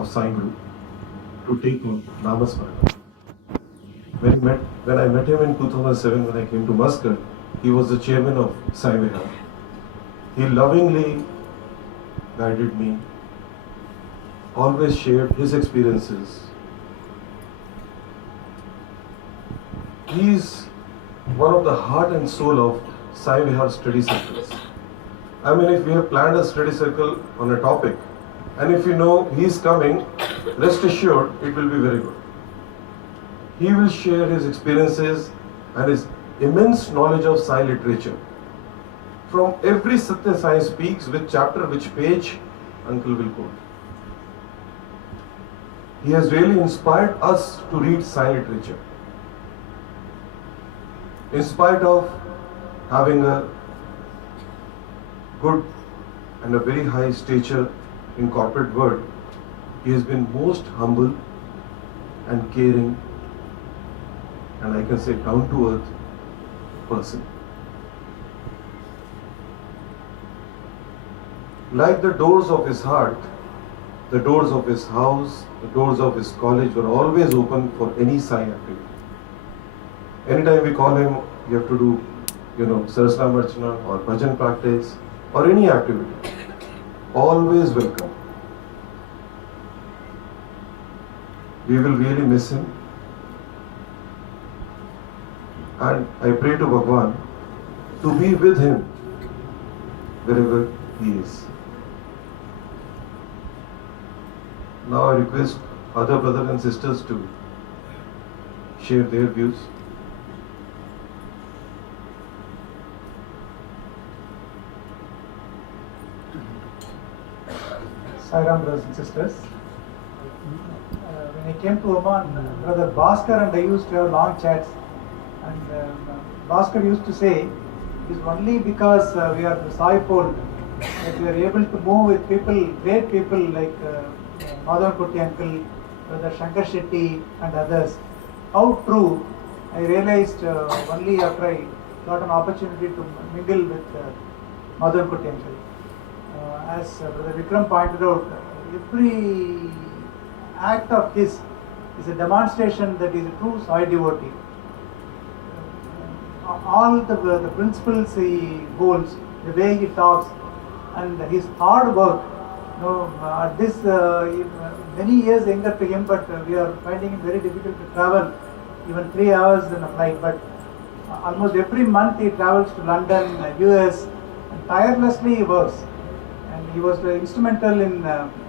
of Sai Group to take on Namasmarana. When I met him in 2007, when I came to Muscat, he was the chairman of Sai Vihar. He lovingly guided me, always shared his experiences. He is one of the heart and soul of Sai Vihar study circles. I mean, if we have planned a study circle on a topic, and if you know he is coming, rest assured it will be very good. He will share his experiences and his immense knowledge of Sai literature. From every Satya Sai speaks, which chapter, which page, Uncle will quote. He has really inspired us to read Sai literature. In spite of having a good and a very high stature in corporate world, he has been most humble and caring, and I can say down to earth person. Like the doors of his heart, the doors of his house, the doors of his college were always open for any Sai activity. Anytime we call him, you have to do, Sarasna Marchana or Bhajan practice or any activity. Always welcome. We will really miss him. And I pray to Bhagwan to be with him wherever he is. Now I request other brothers and sisters to share their views. Sai Ram, brothers and sisters. When I came to Oman, Brother Bhaskar and I used to have long chats, and Bhaskar used to say, it is only because we are the Sai fold that we are able to move with people, great people like Madhavan Kutty uncle, Brother Shankar Shetty and others. How true, I realized only after I got an opportunity to mingle with Madhavan Kutty uncle. As Brother Vikram pointed out, every act of his is a demonstration that he is a true Sai devotee. All the principles he holds, the way he talks, and his hard work. At this many years younger to him, but we are finding it very difficult to travel even 3 hours in a flight. But almost every month he travels to London, US, and tirelessly he works. And he was instrumental in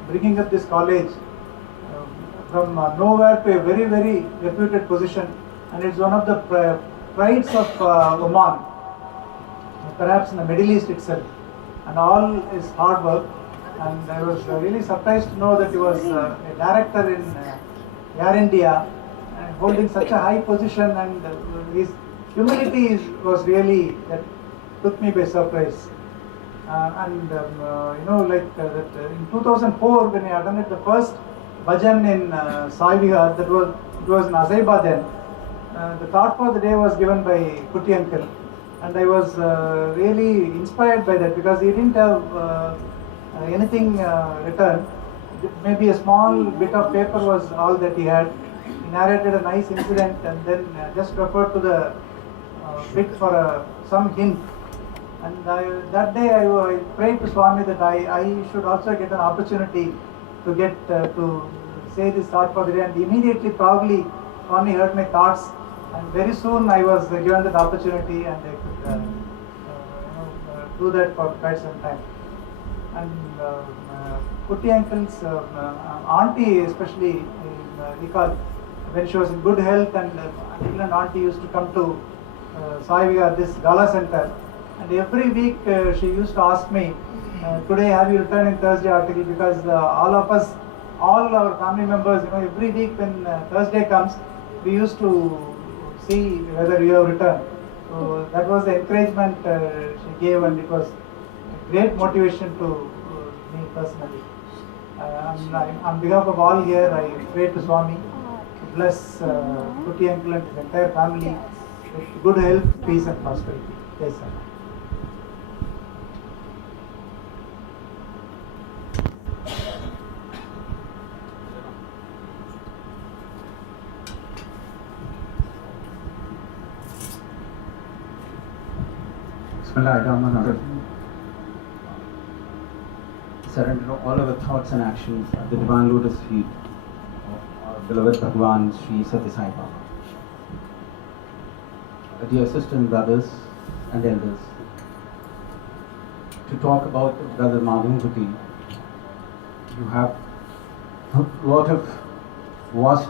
bringing up this college from nowhere to a very, very reputed position. And it's one of the prides of Oman, perhaps in the Middle East itself. And all his hard work. And I was really surprised to know that he was a director in Air India, holding such a high position, and his humility was really, that took me by surprise. In 2004, when I attended the first bhajan in Sai Vihar, it was in Azaiba then. The thought for the day was given by Kutty uncle, and I was really inspired by that, because he didn't have anything written. Maybe a small bit of paper was all that he had. He narrated a nice incident and then just referred to the bit for some hint. And that day I prayed to Swami that I should also get an opportunity to get to say this thought for the day. And immediately, probably, Swami heard my thoughts, and very soon I was given that opportunity, and I could do that for quite some time. And Kutty uncle's auntie, especially, recall when she was in good health, and uncle and auntie used to come to Sai Vihar, this Gala center, and every week she used to ask me, today have you returned in Thursday article, because all of us, all our family members, every week when Thursday comes, we used to see whether you have returned. So that was the encouragement she gave, and it was a great motivation to me personally. On behalf of all here, I pray to Swami to bless Kutty uncle and his entire family with good health, peace and prosperity. Yes, sir. Bismillahirrahmanirrahim. Surrender all our thoughts and actions at the divine lotus feet of our beloved Bhagwan Sri Sathya Sai Baba. Dear sisters and brothers and elders, to talk about Brother Madhavan Kutty, you have a lot of vast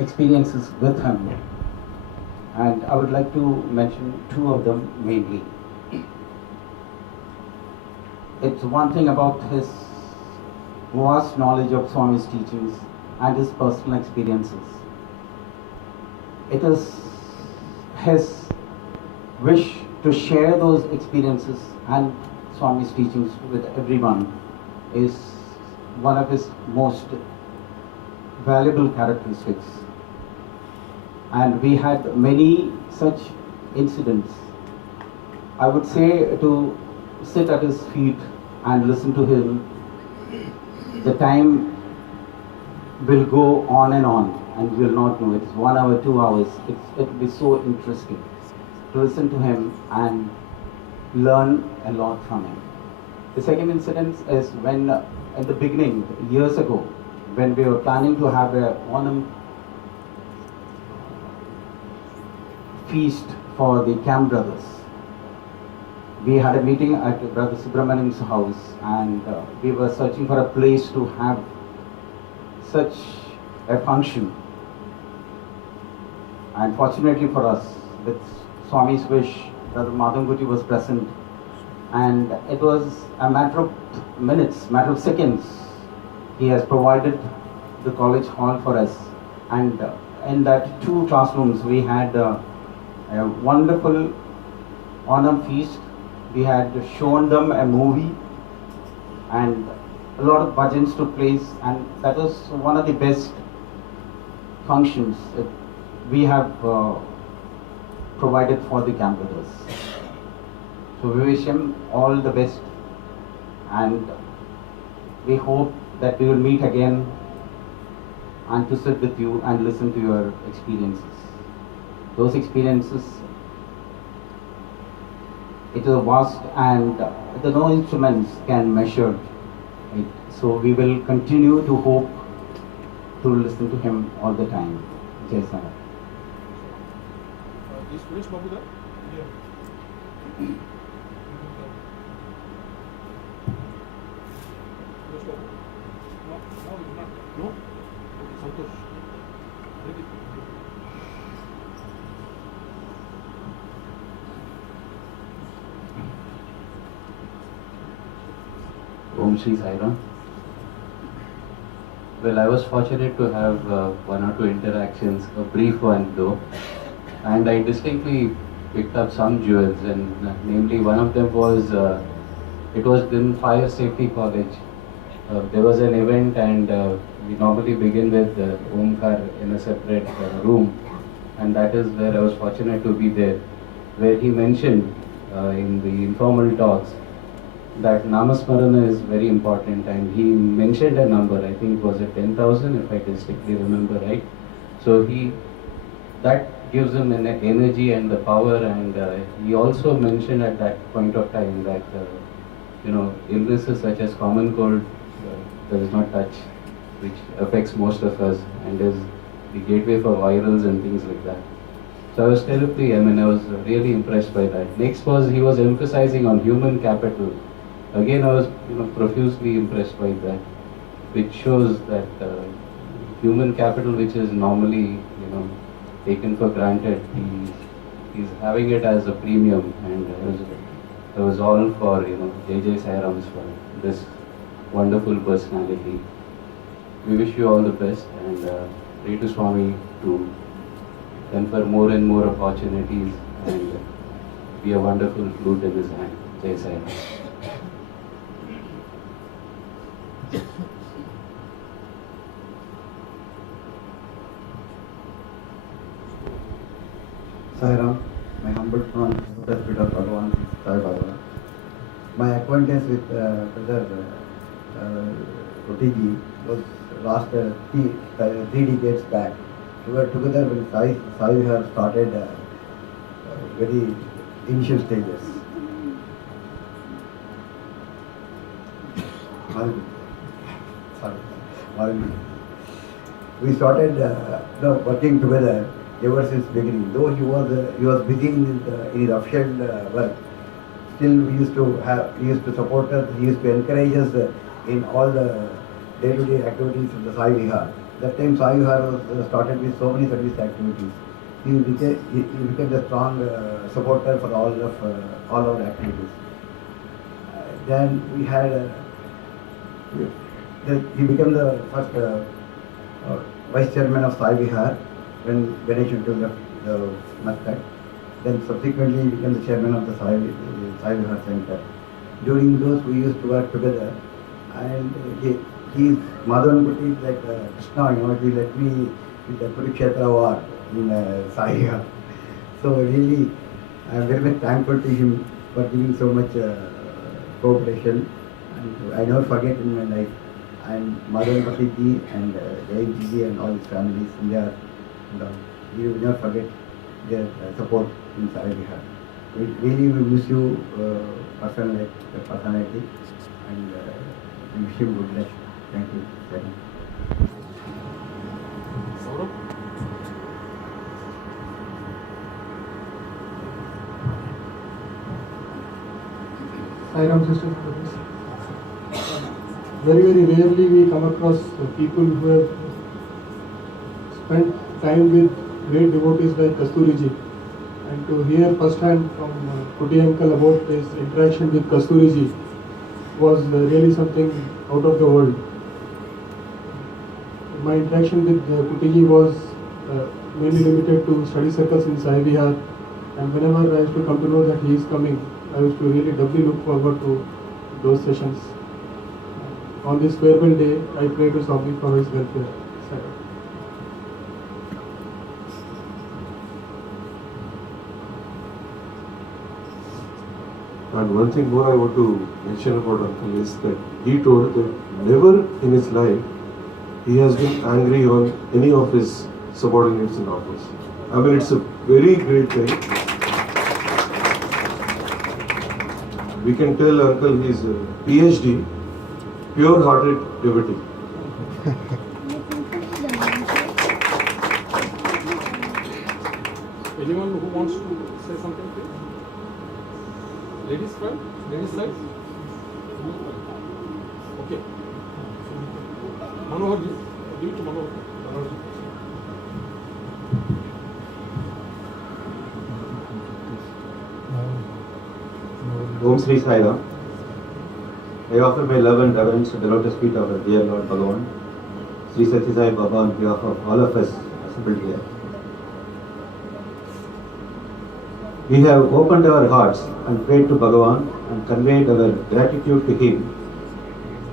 experiences with him, and I would like to mention two of them mainly. It's one thing about his vast knowledge of Swami's teachings and his personal experiences. It is his wish to share those experiences and Swami's teachings with everyone is one of his most valuable characteristics. And we had many such incidents. I would say to sit at his feet and listen to him, the time will go on and we'll not know. It's 1 hour, 2 hours. It will be so interesting to listen to him and learn a lot from him. The second incident is when at the beginning, years ago, when we were planning to have a Onam feast for the Camp Brothers. We had a meeting at Brother Subramaniam's house, and we were searching for a place to have such a function. And fortunately for us, with Swami's wish, Brother Madhavan Kutty was present, and it was a matter of minutes, matter of seconds. He has provided the college hall for us, and in that 2 classrooms we had a wonderful Onam feast. We had shown them a movie, and a lot of bhajans took place, and that was one of the best functions that we have provided for the Camp Brothers. So we wish him all the best, and we hope that we will meet again and to sit with you and listen to your experiences. Those experiences, it is vast, and no instruments can measure it. So we will continue to hope to listen to him all the time. Jai Sana. Is Suresh Babu there? Yeah. Suresh Babu? No, he's not. No? Okay, Santosh. Bring it. Om Shri Sai Ram. Well, I was fortunate to have 1 or 2 interactions, a brief one though, and I distinctly picked up some jewels, and namely one of them was, it was in Fire Safety College. There was an event, and we normally begin with Omkar in a separate room, and that is where I was fortunate to be there, where he mentioned in the informal talks that Namasmarana is very important, and he mentioned a number, I think was it 10,000 if I distinctly remember right. So that gives him an energy and the power, and he also mentioned at that point of time that illnesses such as common cold does not touch, which affects most of us and is the gateway for virals and things like that. So I was terribly, I was really impressed by that. Next was, he was emphasizing on human capital. Again, I was profusely impressed by that, which shows that human capital, which is normally taken for granted, he's having it as a premium, and I was all for J.J. Sairams for this wonderful personality. We wish you all the best, and pray to Swami to confer more and more opportunities and be a wonderful flute in his hand. Jai Sairams. Sai Ram, my humble from the feet of Bhagavan Sai Baba. My acquaintance with Brother Kutty was last 3 decades back. We were together when Sai Vihar started very initial stages. Sorry. We started working together ever since beginning. Though he was busy in his official work, still we used to support us. He used to encourage us in all the day-to-day activities of the Sai Vihar. That time Sai Vihar was started with so many service activities. He became the strong supporter for all our activities. Then we had he became the first vice chairman of Sai Vihar when Ganesh left the Muscat. Then subsequently he became the chairman of the Sai Vihar Center. During those we used to work together, and he's Madhavan Kutty is like Krishna, he let me with the Kurukshetra war in Sai Vihar. So really I am very much thankful to him for giving so much cooperation, and I never forget in my life. And Madhavan Kutty ji and Jai ji and all his families, India, and all, we will never forget their support in Sai Vihar. Really we miss you personality, and we wish you good luck. Thank you. Thank you. Saurabh? Sai Ram sisters. Very, very rarely we come across people who have spent time with great devotees like Kasturi ji. And to hear firsthand from Kutty uncle about his interaction with Kasturi ji was really something out of the world. My interaction with Kutty ji was mainly limited to study circles in Sai Vihar, and whenever I used to come to know that he is coming, I used to really doubly look forward to those sessions. On this farewell day, I pray to Swami for his welfare. And one thing more I want to mention about Uncle is that he told that never in his life he has been angry on any of his subordinates in office. I mean, it's a very great thing. We can tell Uncle he is a PhD, pure-hearted devotee. Anyone who wants to say something, please? Ladies first? Ladies side? Okay. Manohar ji, give it to Manohar. Om Sri Sai Ram. I offer my love and reverence to the lotus feet of our dear Lord Bhagavan, Sri Sathya Sai Baba, on behalf of all of us assembled here. We have opened our hearts and prayed to Bhagavan and conveyed our gratitude to him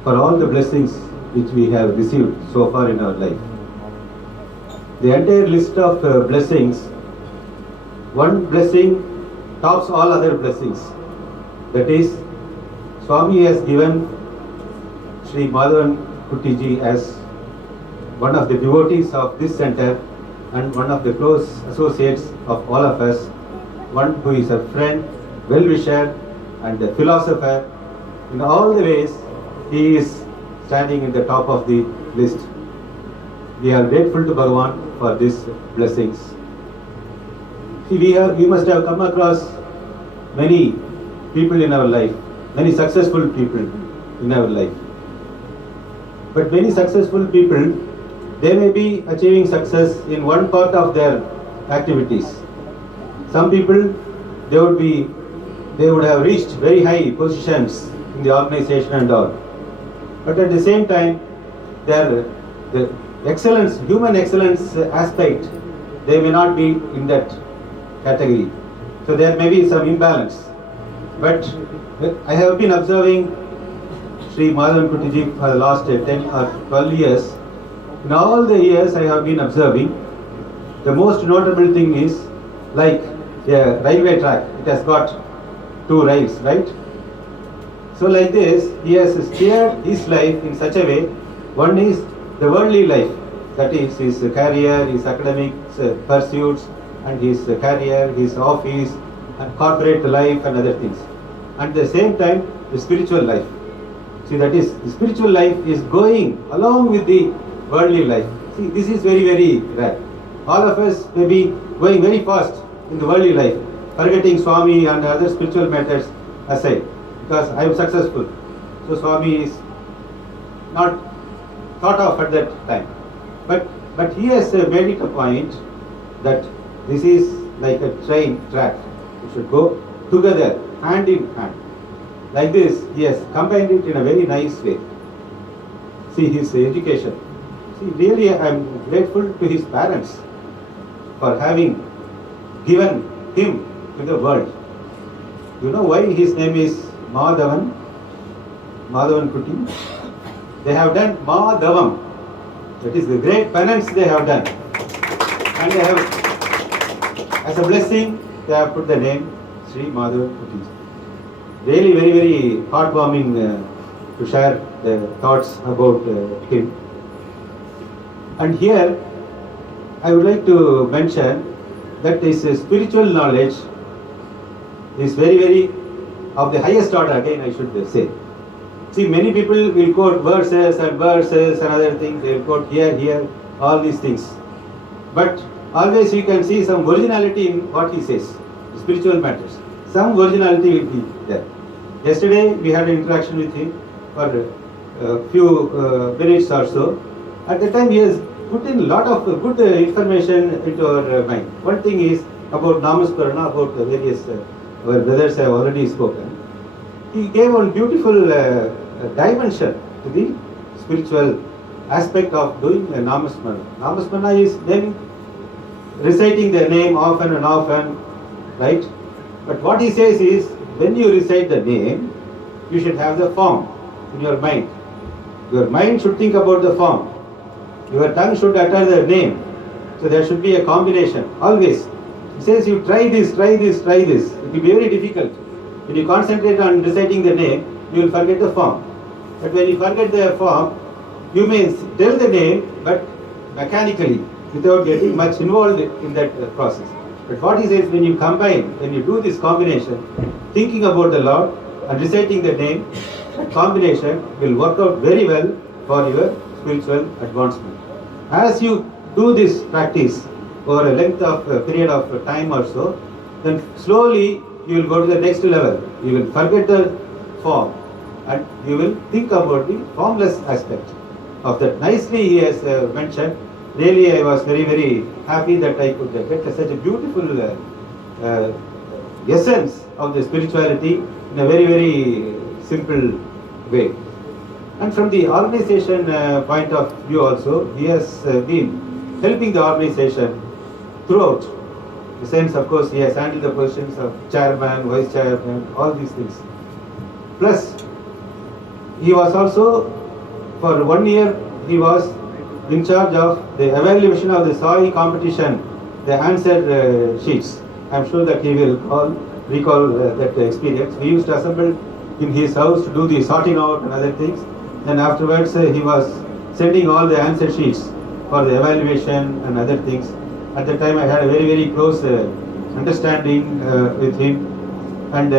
for all the blessings which we have received so far in our life. The entire list of blessings, one blessing tops all other blessings. That is, Swami has given Sri Madhavan Kutty ji as one of the devotees of this center and one of the close associates of all of us, one who is a friend, well-wisher and a philosopher. In all the ways, he is standing in the top of the list. We are grateful to Bhagavan for these blessings. See, we must have come across many people in our life, many successful people in our life. But many successful people, they may be achieving success in one part of their activities. Some people, they would have reached very high positions in the organization and all. But at the same time, the excellence, human excellence aspect, they may not be in that category. So there may be some imbalance. But I have been observing Sri Madhavan Kutty ji for the last 10 or 12 years. In all the years I have been observing, the most notable thing is like a railway track. It has got 2 rails, right? So like this, he has steered his life in such a way. One is the worldly life, that is his career, his academic pursuits, and his career, his office, and corporate life and other things. At the same time, the spiritual life. See, that is, the spiritual life is going along with the worldly life. See, this is very, very rare. All of us may be going very fast in the worldly life, forgetting Swami and other spiritual matters aside, because I am successful. So Swami is not thought of at that time. But he has made it a point that this is like a train track. We should go together, hand in hand. Like this, he has combined it in a very nice way. See his education. See, really I am grateful to his parents for having given him to the world. You know why his name is Madhavan Kutty? They have done Madhavam. That is the great penance they have done. And they have, as a blessing, they have put the name Sri Madhavan Kutty. Really very, very heartwarming to share the thoughts about him. And here, I would like to mention that his spiritual knowledge is very, very of the highest order, again I should say. See, many people will quote verses and other things, they will quote here, all these things. But always you can see some originality in what he says, spiritual matters. Some originality will be there. Yesterday we had an interaction with him for a few minutes or so. At the time he has put in a lot of good information into our mind. One thing is about Namasparana, about the various, our brothers have already spoken. He gave one beautiful dimension to the spiritual aspect of doing a Namasparana. Namasparana is naming, reciting the name often and often, right? But what he says is, when you recite the name, you should have the form in your mind. Your mind should think about the form. Your tongue should utter the name. So there should be a combination, always. He says you try this. It will be very difficult. When you concentrate on reciting the name, you will forget the form. But when you forget the form, you may tell the name, but mechanically, without getting much involved in that process. But what he says, when you combine, when you do this combination, thinking about the Lord and reciting the name, that combination will work out very well for your spiritual advancement. As you do this practice over a length of period of time or so, then slowly you will go to the next level. You will forget the form and you will think about the formless aspect of that. Nicely he has mentioned. Really I was very, very happy that I could get such a beautiful essence of the spirituality in a very, very simple way. And from the organization point of view also, he has been helping the organization throughout. In the sense, of course, he has handled the positions of chairman, vice chairman, all these things. Plus, he was also, for 1 year, he was in charge of the evaluation of the Sai competition, the answer sheets. I am sure that he will recall that experience. We used to assemble in his house to do the sorting out and other things. Then afterwards he was sending all the answer sheets for the evaluation and other things. At the time I had a very, very close understanding with him. And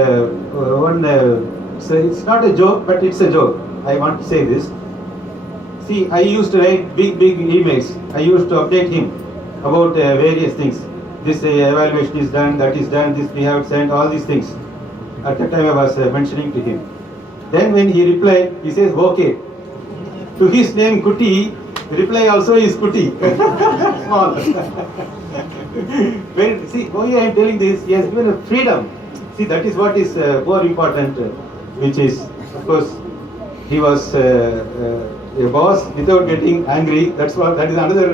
so it's not a joke, but it's a joke. I want to say this. See, I used to write big emails. I used to update him about various things. This evaluation is done, that is done, this we have sent, all these things. At that time I was mentioning to him. Then when he replied, he says, okay. To his name Kutty, reply also is Kutty. Small. See, why I am telling this, he has given a freedom. See, that is what is more important, which is, of course, he was a boss without getting angry. That is another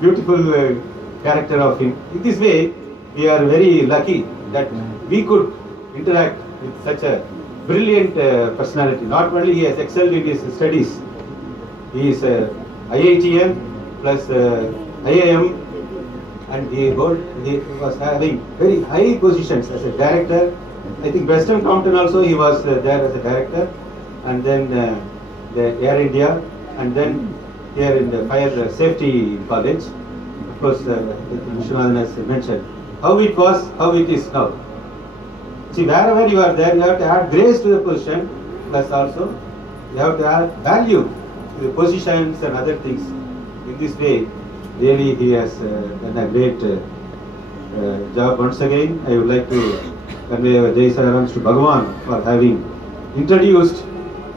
beautiful character of him. In this way, we are very lucky that we could interact with such a brilliant personality. Not only he has excelled in his studies, he is IITM plus IIM, and he was having very high positions as a director. I think Western Compton also he was there as a director, and then the Air India, and then here in the Fire Safety College. Of course, Vishwanathan has mentioned how it was, how it is now. See, wherever you are there, you have to add grace to the position, plus also you have to add value to the positions and other things. In this way, really he has done a great job. Once again, I would like to convey our Jai Sarams to Bhagavan for having introduced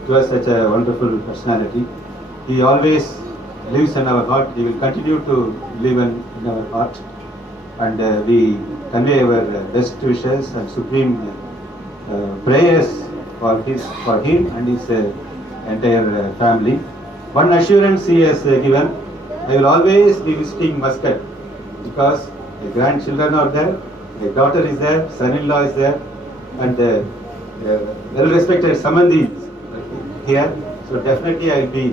to us such a wonderful personality. He always lives in our heart. He will continue to live in our heart. And we convey our best wishes and supreme prayers for him and his entire family. One assurance he has given: I will always be visiting Muscat because my grandchildren are there, my daughter is there, son-in-law is there, and well-respected Samandhi is here. So definitely I will be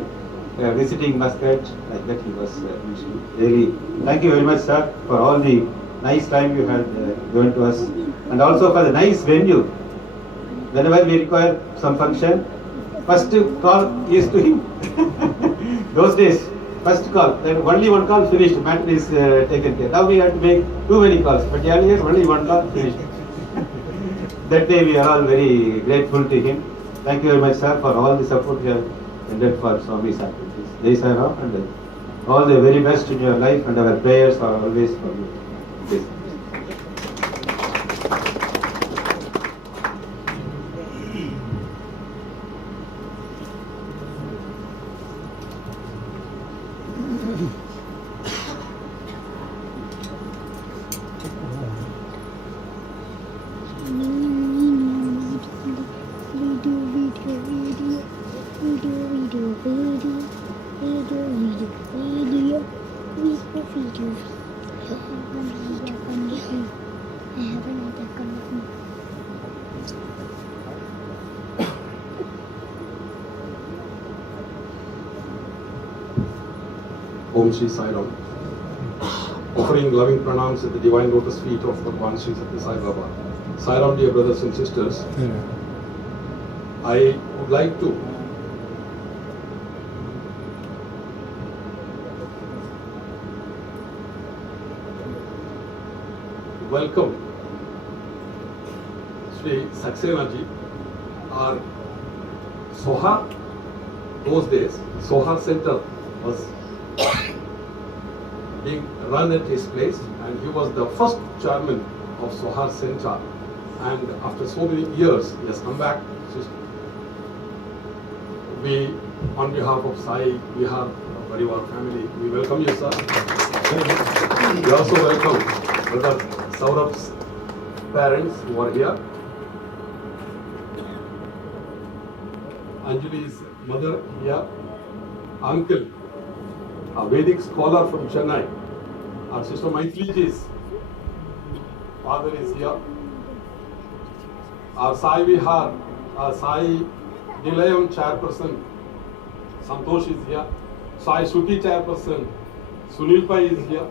visiting Muscat, like that he was mentioning. Really, thank you very much, sir, for all the nice time you had given to us, and also for the nice venue. Whenever we require some function, first call is to him. Those days, first call, then only one call finished, matter is taken care. Now we have to make too many calls, but earlier only one call finished. That day we are all very grateful to him. Thank you very much, sir, for all the support you have rendered for Swami's activities. Jai Sai Ram, and all the very best in your life, and our prayers are always for you. Jai Sai. Om Shri Sai Ram. Offering loving pranams at the divine lotus feet of Bhagwan Shri Satya Sai Baba. Sai Ram, dear brothers and sisters, I would like to welcome Sri Saxena ji, our Sohar. Those days, Sohar Center was being run at his place, and he was the first chairman of Sohar Center. And after so many years, he has come back. We, on behalf of Sai Vihar Parivar family, we welcome you, sir. We also welcome Brother Saurabh's parents who are here. Anjali's mother here. Uncle, a Vedic scholar from Chennai. Our sister Maitliji's father is here. Our Sai Vihar, our Sai Nilayam chairperson, Santosh is here. Sai Shuti chairperson, Sunil Pai is here.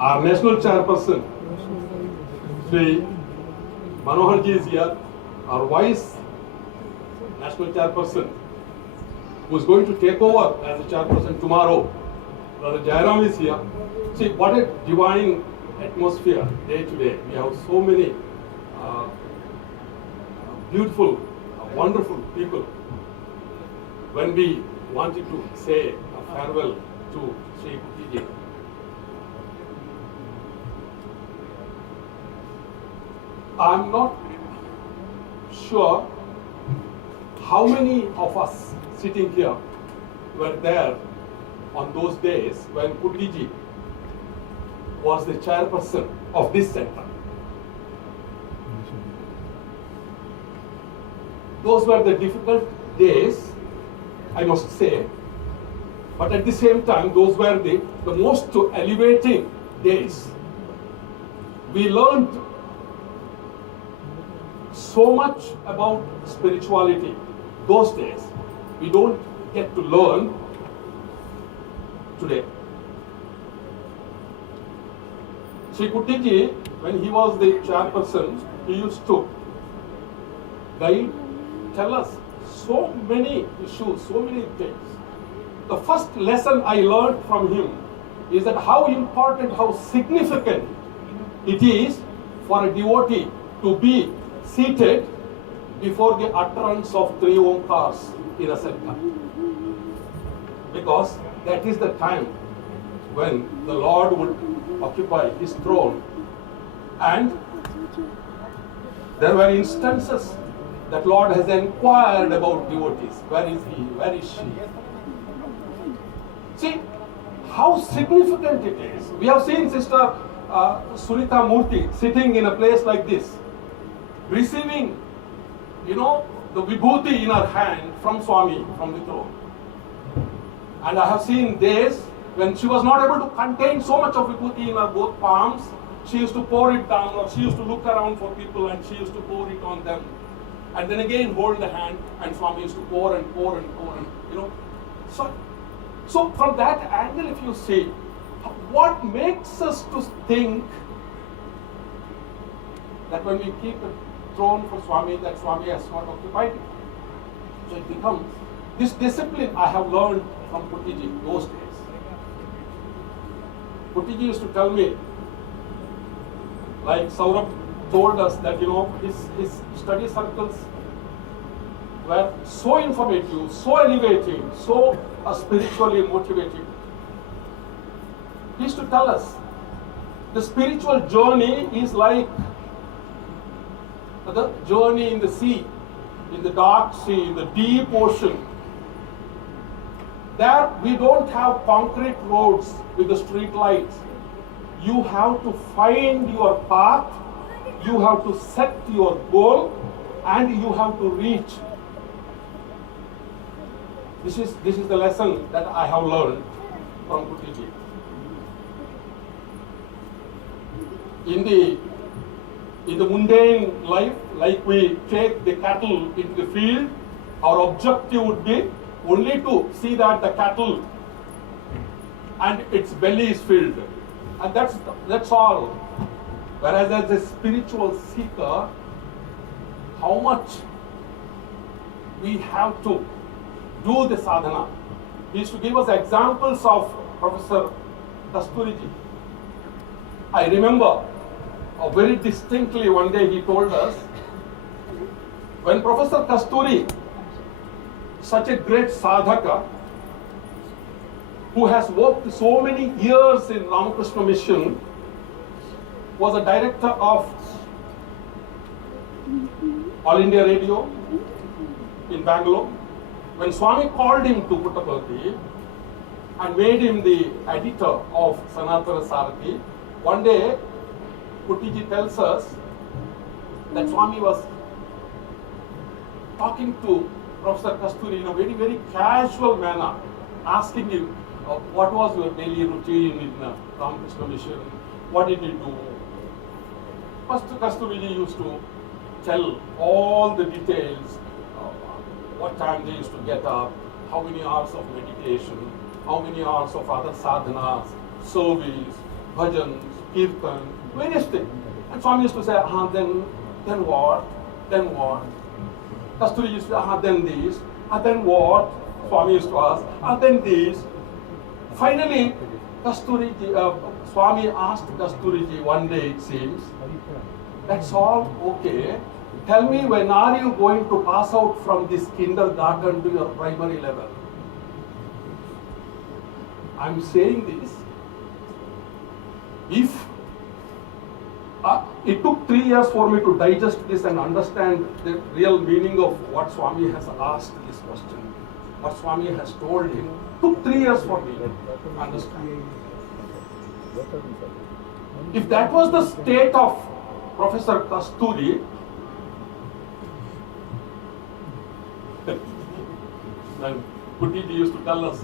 Our national chairperson, Sri Manohar ji is here. Our vice national chairperson, who is going to take over as a chairperson tomorrow, Brother Jairam is here. See, what a divine atmosphere day to day. We have so many beautiful, wonderful people. When we wanted to say a farewell to Sri Kutty ji, I'm not sure how many of us sitting here were there on those days when Kutty ji was the chairperson of this center. Those were the difficult days, I must say, but at the same time, those were the most elevating days. We learned so much about spirituality those days. We don't get to learn today. Sri Kutty ji, when he was the chairperson, he used to guide, tell us so many issues, so many things. The first lesson I learned from him is that how important, how significant it is for a devotee to be seated before the utterance of three omkars in a center. Because that is the time when the Lord would occupy his throne. And there were instances that Lord has inquired about devotees. Where is he? Where is she? See how significant it is. We have seen Sister Sunita Murthy sitting in a place like this, receiving, the vibhuti in her hand from Swami, from the throne. And I have seen days when she was not able to contain so much of vibhuti in her both palms. She used to pour it down, or she used to look around for people and she used to pour it on them. And then again hold the hand, and Swami used to pour and pour and pour and, So from that angle, if you see, what makes us to think that when we keep a throne for Swami, that Swami has not occupied it? So it becomes, this discipline I have learned from Kuttiji those days. Kuttiji used to tell me, like Saurabh told us that, his study circles were so informative, so elevating, so spiritually motivating. He used to tell us, the spiritual journey is like the journey in the sea, in the dark sea, in the deep ocean. There we don't have concrete roads with the street lights. You have to find your path, you have to set your goal, and you have to reach. This is the lesson that I have learned from Kuttiji. In the mundane life, like we take the cattle into the field, our objective would be only to see that the cattle and its belly is filled. And that's all. Whereas as a spiritual seeker, how much we have to do the sadhana. He used to give us examples of Professor Kasturiji. I remember very distinctly one day he told us, when Professor Kasturi, such a great sadhaka, who has worked so many years in Ramakrishna Mission, was a director of All India Radio in Bangalore. When Swami called him to Puttaparthi and made him the editor of Sanatana Sarathi, one day Kuttiji tells us that Swami was talking to Professor Kasturi in a very, very casual manner, asking him, what was your daily routine in Ramakrishna Mission? What did you do? First, Kasturiji used to tell all the details, what time they used to get up, how many hours of meditation, how many hours of other sadhanas, service, bhajans, kirtan, various things. And Swami used to say, then what? Then what? Kasturi used to say, then this, then what? Swami used to ask, then this. Finally, Swami asked Kasturiji one day, it seems, that's all okay. Tell me, when are you going to pass out from this kindergarten to your primary level? I'm saying this. If it took 3 years for me to digest this and understand the real meaning of what Swami has asked this question, what Swami has told him, took 3 years for me to understand. If that was the state of Professor Kasturi, and Kuttiji used to tell us,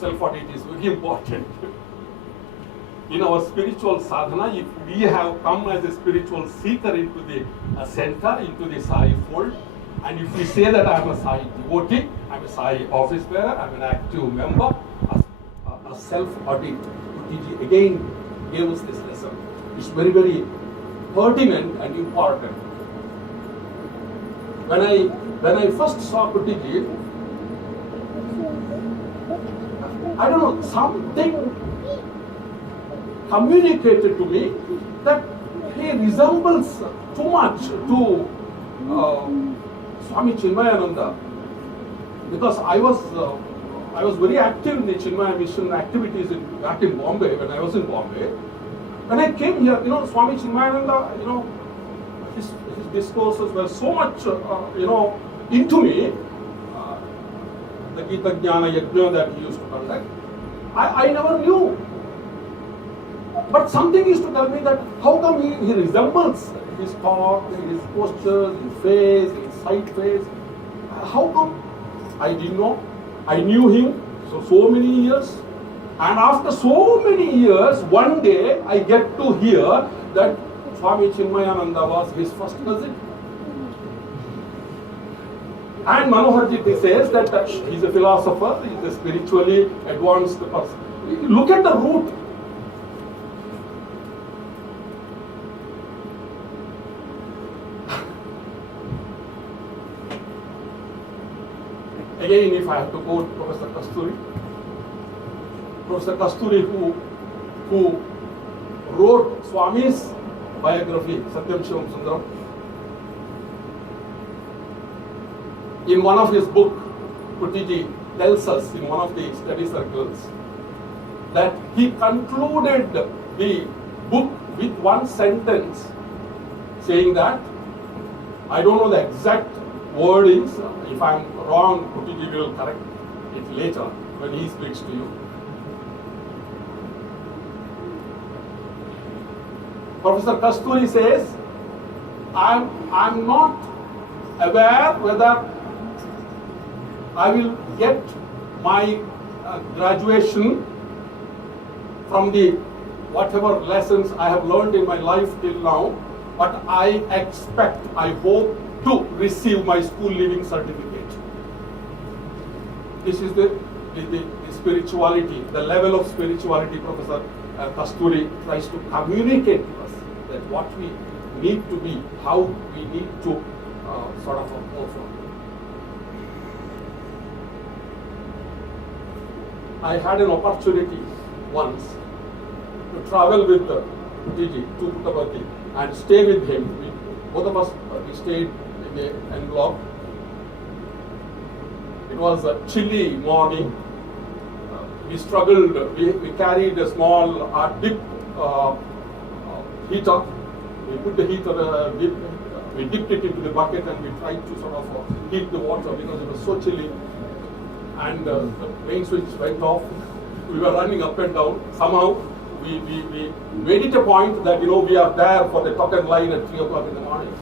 self-audit is very important. In our spiritual sadhana, if we have come as a spiritual seeker into the center, into the Sai fold, and if we say that I am a Sai devotee, I am a Sai office bearer, I am an active member, a self-audit, Kuttiji again gave us this lesson. It's very, very pertinent and important. When I first saw Kuttiji, I don't know, something communicated to me that he resembles too much to Swami Chinmayananda, because I was very active in the Chinmaya mission activities back in Bombay, when I was in Bombay. When I came here, Swami Chinmayananda, his discourses were so much, into me. The Gita Jnana Yajna that he used to conduct, I never knew. But something used to tell me that how come he resembles his talk, his postures, his face, his side face. How come? I didn't know. I knew him so many years. And after so many years, one day I get to hear that Swami Chinmayananda was his first visit. And Manoharji says that he's a philosopher, he's a spiritually advanced person. Look at the root. Again, if I have to quote Professor Kasturi, who wrote Swami's biography, Satyam Shivam Sundaram, in one of his books, Kutty tells us in one of the study circles that he concluded the book with one sentence saying that, I don't know the exact wordings, if I am wrong, Kutty will correct it later when he speaks to you. Professor Kasturi says, I'm not aware whether I will get my graduation from the whatever lessons I have learned in my life till now, but I hope to receive my school leaving certificate. This is the spirituality, the level of spirituality Professor Kasturi tries to communicate to us, that what we need to be, how we need to sort of perform. I had an opportunity once to travel with Kutty to Puttaparthi and stay with him. Both of us we stayed in the en bloc. It was a chilly morning. We struggled. We carried a small dip heater. We put the heater, we dipped it into the bucket and we tried to sort of heat the water because it was so chilly. And the main switch went off. We were running up and down. Somehow we made it a point that we are there for the tuck and line at 3 o'clock in the morning.